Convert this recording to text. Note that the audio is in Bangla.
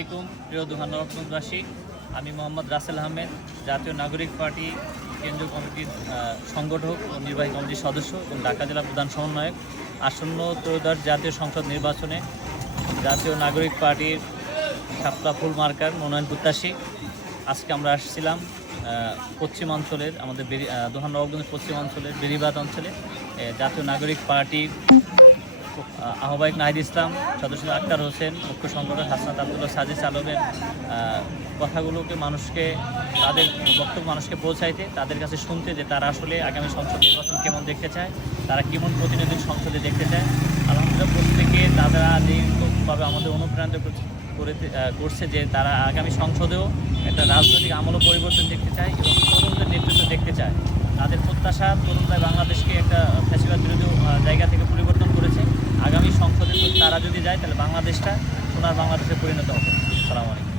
আলাইকুম, প্রিয় দুহান দুহানবাসী আমি মোহাম্মদ রাসেল আহমেদ, জাতীয় নাগরিক পার্টি কেন্দ্রীয় কমিটির সংগঠক ও নির্বাহী কমিটির সদস্য এবং ঢাকা জেলা প্রধান সমন্বয়ক। আসন্ন ত্রয়োদশ জাতীয় সংসদ নির্বাচনে জাতীয় নাগরিক পার্টির শাপলা ফুল মার্কার মনোনয়ন প্রত্যাশী। আজকে আমরা আসছিলাম পশ্চিমাঞ্চলের, আমাদের দোহান নবাবগঞ্জ পশ্চিমাঞ্চলের বেরিবাদ অঞ্চলে। জাতীয় নাগরিক পার্টির আহ্বায়ক নাহিদ ইসলাম, সদস্য আক্তার হোসেন, মুখ্য সংগঠক হাসনাত আবদুল্লাহ সাজিদ আলমের কথাগুলোকে মানুষকে, তাদের বক্তব্য মানুষকে পৌঁছাইতে, তাদের কাছে শুনতে যে তারা আসলে আগামী সংসদ নির্বাচন কেমন দেখতে চায়, তারা কেমন প্রতিনিধি সংসদে দেখতে চায়। আলহামদুলিল্লাহ প্রত্যেকে তারা যেভাবে আমাদের অনুপ্রাণিত করে করছে যে তারা আগামী সংসদেও একটা রাজনৈতিক আমল পরিবর্তন দেখতে চায় এবং তরুণদের নেতৃত্ব দেখতে চায়। তাদের প্রত্যাশা তরুণরা বাংলাদেশকে একটা ফ্যাসিবাদ বিরোধী আহ, জায়গা থেকে পরিবর্তন করেছে আগামী সংসদে তো তারা যদি যায় তাহলে বাংলাদেশটা সোনার বাংলাদেশে পরিণত হবে। সালাম আলাইকুম।